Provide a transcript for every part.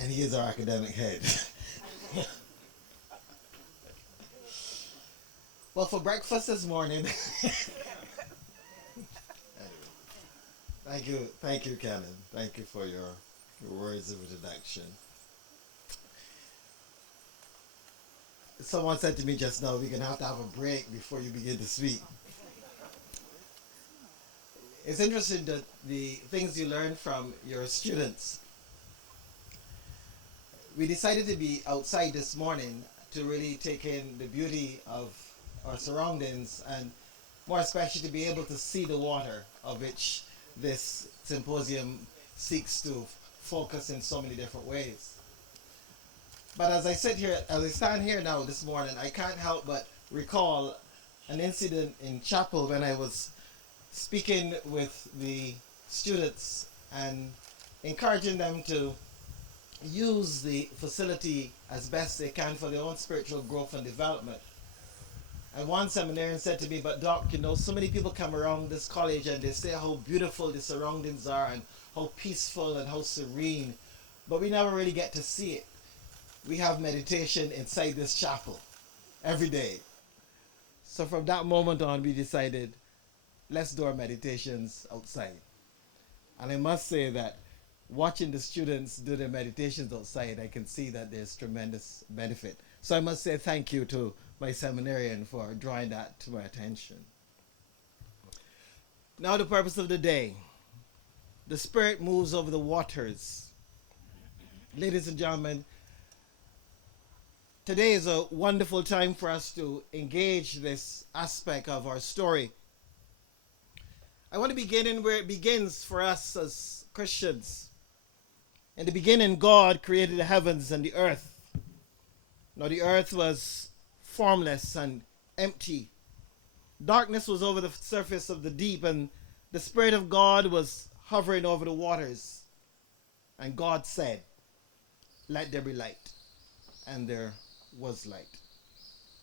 and he is our academic head. Well, for breakfast this morning, thank you, Canon. Thank you for your words of introduction. Someone said to me just now, we're going to have a break before you begin to speak. It's interesting that the things you learn from your students. We decided to be outside this morning to really take in the beauty of our surroundings and more especially to be able to see the water of which this symposium seeks to focus in so many different ways. But as I stand here now this morning, I can't help but recall an incident in chapel when I was speaking with the students and encouraging them to use the facility as best they can for their own spiritual growth and development. And one seminarian said to me, but Doc, so many people come around this college and they say how beautiful the surroundings are and how peaceful and how serene, but we never really get to see it. We have meditation inside this chapel every day. So from that moment on, we decided, let's do our meditations outside. And I must say that watching the students do their meditations outside, I can see that there's tremendous benefit. So I must say thank you to my seminarian for drawing that to my attention. Now the purpose of the day. The Spirit moves over the waters. Ladies and gentlemen, today is a wonderful time for us to engage this aspect of our story. I want to begin in where it begins for us as Christians. In the beginning, God created the heavens and the earth. Now the earth was formless and empty. Darkness was over the surface of the deep, and the Spirit of God was hovering over the waters. And God said, let there be light. And there was light.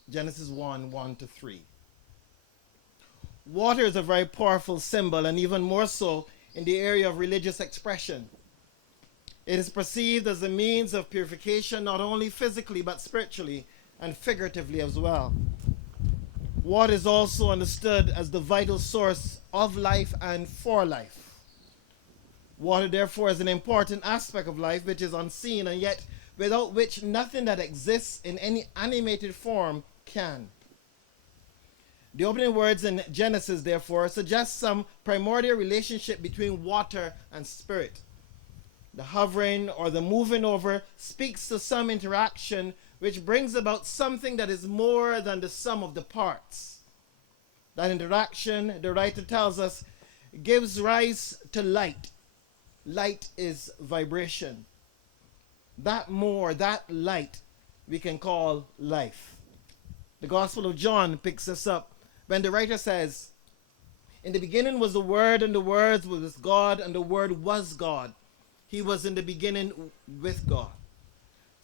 Genesis 1:1-3. Water is a very powerful symbol, and even more so in the area of religious expression. It is perceived as a means of purification, not only physically but spiritually and figuratively as well. Water is also understood as the vital source of life and for life. Water, therefore, is an important aspect of life which is unseen and yet without which nothing that exists in any animated form can. The opening words in Genesis, therefore, suggest some primordial relationship between water and spirit. The hovering or the moving over speaks to some interaction which brings about something that is more than the sum of the parts. That interaction, the writer tells us, gives rise to light. Light is vibration. That light, we can call life. The Gospel of John picks this up when the writer says, in the beginning was the Word, and the Word was with God, and the Word was God. He was in the beginning with God.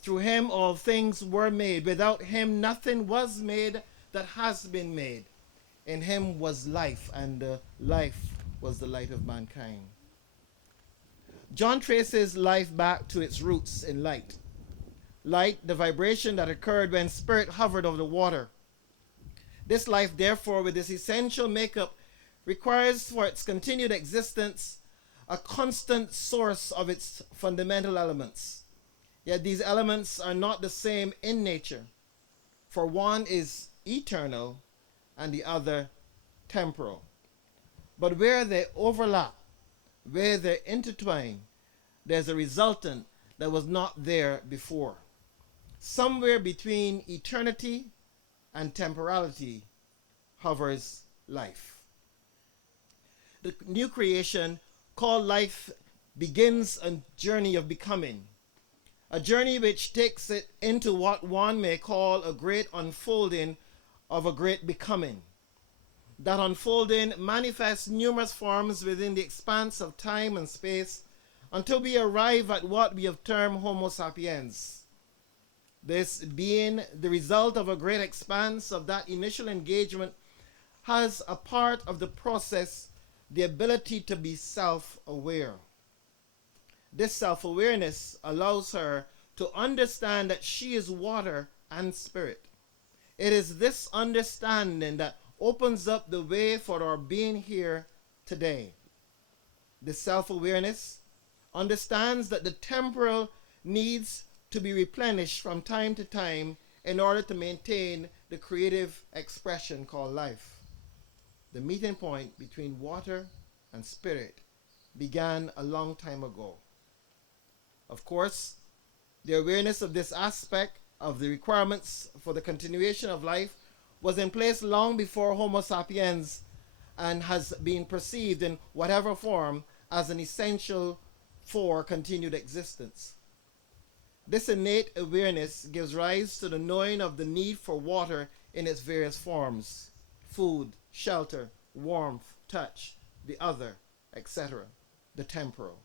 Through him all things were made. Without him nothing was made that has been made. In him was life, and the life was the light of mankind. John traces life back to its roots in light. Light, the vibration that occurred when spirit hovered over the water. This life, therefore, with this essential makeup, requires for its continued existence a constant source of its fundamental elements. Yet these elements are not the same in nature, for one is eternal and the other temporal. But where they overlap, where they intertwine, there's a resultant that was not there before. Somewhere between eternity and temporality hovers life. The new creation called life begins a journey of becoming. A journey which takes it into what one may call a great unfolding of a great becoming. That unfolding manifests numerous forms within the expanse of time and space until we arrive at what we have termed Homo sapiens. This being the result of a great expanse of that initial engagement has a part of the process the ability to be self-aware. This self-awareness allows her to understand that she is water and spirit. It is this understanding that opens up the way for our being here today. This self-awareness understands that the temporal needs to be replenished from time to time in order to maintain the creative expression called life. The meeting point between water and spirit began a long time ago. Of course, the awareness of this aspect of the requirements for the continuation of life was in place long before Homo sapiens and has been perceived in whatever form as an essential for continued existence. This innate awareness gives rise to the knowing of the need for water in its various forms: food, shelter, warmth, touch, the other, etc., the temporal.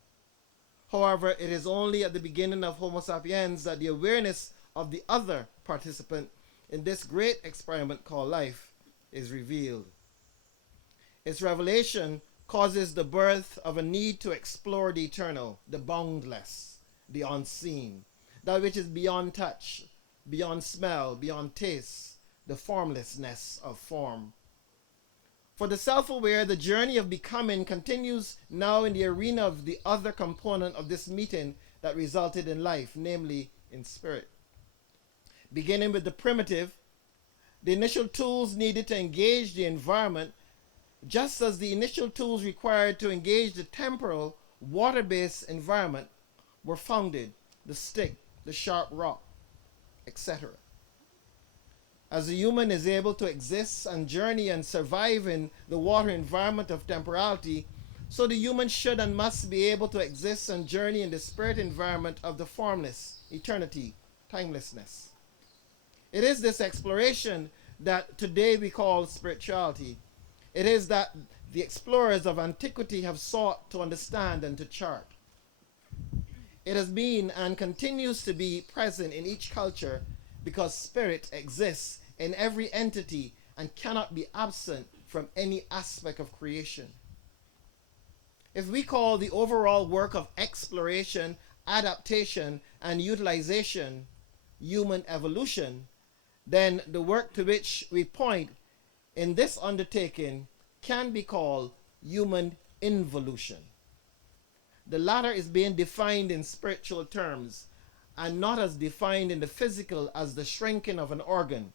However, it is only at the beginning of Homo sapiens that the awareness of the other participant in this great experiment called life is revealed. Its revelation causes the birth of a need to explore the eternal, the boundless, the unseen, that which is beyond touch, beyond smell, beyond taste, the formlessness of form. For the self-aware, the journey of becoming continues now in the arena of the other component of this meeting that resulted in life, namely in spirit. Beginning with the primitive, the initial tools needed to engage the environment, just as the initial tools required to engage the temporal, water-based environment were founded: the stick, the sharp rock, etc. As the human is able to exist and journey and survive in the water environment of temporality, so the human should and must be able to exist and journey in the spirit environment of the formless, eternity, timelessness. It is this exploration that today we call spirituality. It is that the explorers of antiquity have sought to understand and to chart. It has been and continues to be present in each culture because spirit exists in every entity and cannot be absent from any aspect of creation. If we call the overall work of exploration, adaptation, and utilization human evolution, then the work to which we point in this undertaking can be called human involution. The latter is being defined in spiritual terms and not as defined in the physical as the shrinking of an organ.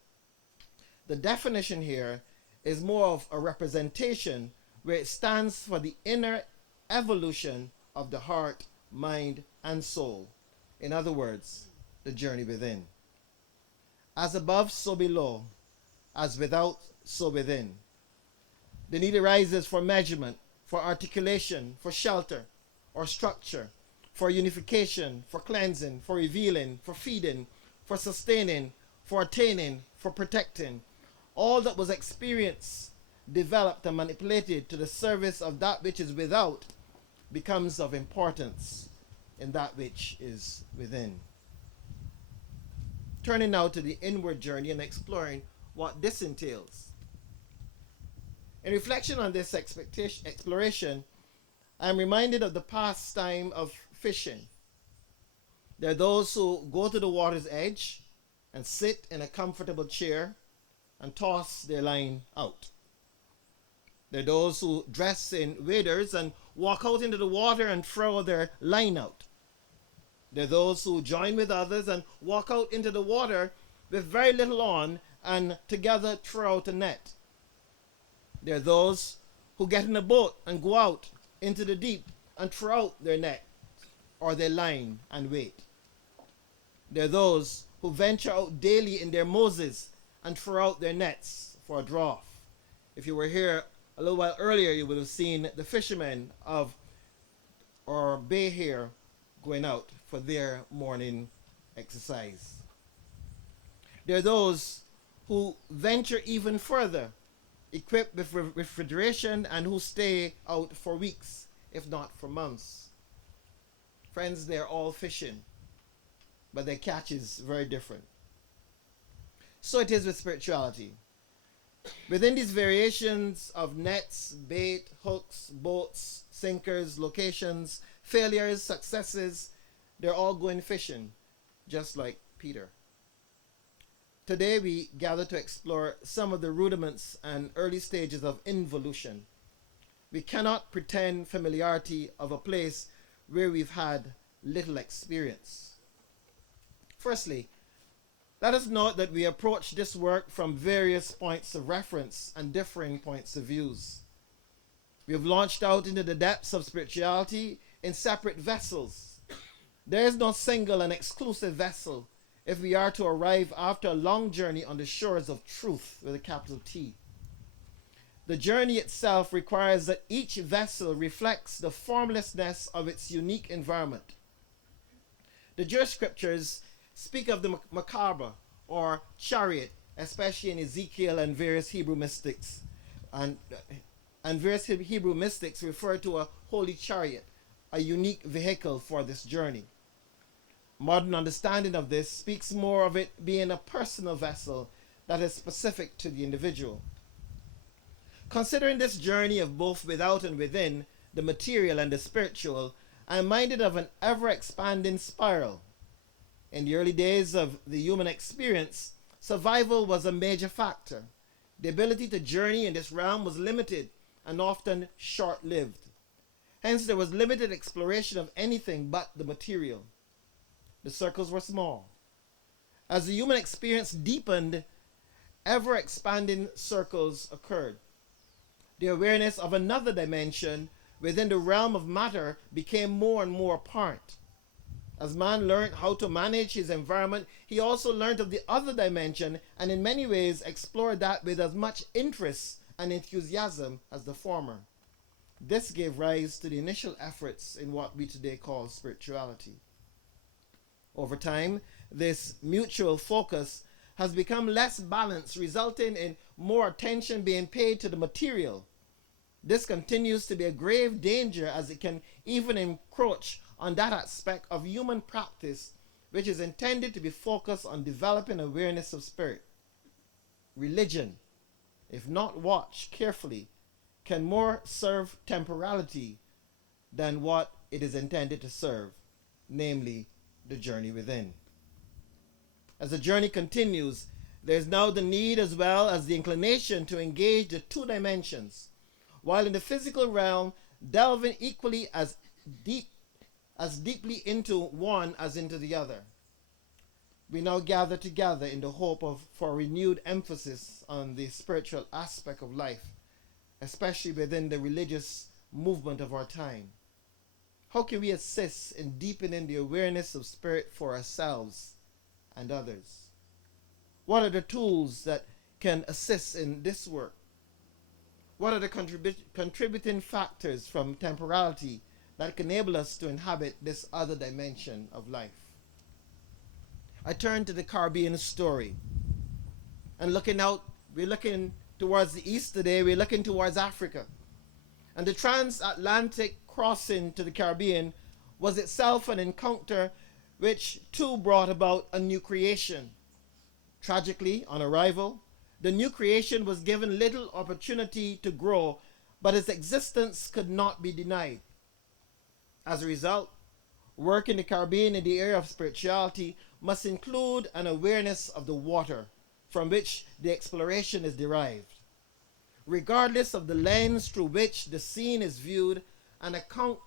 The definition here is more of a representation where it stands for the inner evolution of the heart, mind, and soul. In other words, the journey within. As above, so below. As without, so within. The need arises for measurement, for articulation, for shelter or structure, for unification, for cleansing, for revealing, for feeding, for sustaining, for attaining, for protecting. All that was experienced, developed, and manipulated to the service of that which is without becomes of importance in that which is within. Turning now to the inward journey and exploring what this entails. In reflection on this exploration, I am reminded of the pastime of fishing. There are those who go to the water's edge and sit in a comfortable chair and toss their line out. There are those who dress in waders and walk out into the water and throw their line out. There are those who join with others and walk out into the water with very little on and together throw out a net. There are those who get in a boat and go out into the deep and throw out their net or their line and wait. There are those who venture out daily in their Moses and throw out their nets for a draught. If you were here a little while earlier, you would have seen the fishermen of or bay here going out for their morning exercise. There are those who venture even further, equipped with refrigeration, and who stay out for weeks, if not for months. Friends, they're all fishing, but their catch is very different. So it is with spirituality. Within these variations of nets, bait, hooks, boats, sinkers, locations, failures, successes, they're all going fishing, just like Peter. Today we gather to explore some of the rudiments and early stages of involution. We cannot pretend familiarity of a place where we've had little experience. Firstly, let us note that we approach this work from various points of reference and differing points of views. We have launched out into the depths of spirituality in separate vessels. There is no single and exclusive vessel if we are to arrive after a long journey on the shores of truth with a capital T. The journey itself requires that each vessel reflects the formlessness of its unique environment. The Jewish scriptures speak of the macabre or chariot, especially in Ezekiel and various Hebrew mystics. And various Hebrew mystics refer to a holy chariot, a unique vehicle for this journey. Modern understanding of this speaks more of it being a personal vessel that is specific to the individual. Considering this journey of both without and within, the material and the spiritual, I am minded of an ever-expanding spiral. In the early days of the human experience, survival was a major factor. The ability to journey in this realm was limited and often short-lived. Hence, there was limited exploration of anything but the material. The circles were small. As the human experience deepened, ever-expanding circles occurred. The awareness of another dimension within the realm of matter became more and more apparent. As man learned how to manage his environment, he also learned of the other dimension and in many ways explored that with as much interest and enthusiasm as the former. This gave rise to the initial efforts in what we today call spirituality. Over time, this mutual focus has become less balanced, resulting in more attention being paid to the material. This continues to be a grave danger as it can even encroach on that aspect of human practice which is intended to be focused on developing awareness of spirit. Religion, if not watched carefully, can more serve temporality than what it is intended to serve, namely the journey within. As the journey continues, there is now the need as well as the inclination to engage the two dimensions, while in the physical realm, delving equally as deeply into one as into the other. We now gather together in the hope for renewed emphasis on the spiritual aspect of life, especially within the religious movement of our time. How can we assist in deepening the awareness of spirit for ourselves and others? What are the tools that can assist in this work? What are the contributing factors from temporality that can enable us to inhabit this other dimension of life? I turn to the Caribbean story. And we're looking towards the east today, we're looking towards Africa. And the transatlantic crossing to the Caribbean was itself an encounter which too brought about a new creation. Tragically, on arrival, the new creation was given little opportunity to grow, but its existence could not be denied. As a result, work in the Caribbean in the area of spirituality must include an awareness of the water from which the exploration is derived. Regardless of the lens through which the scene is viewed, an account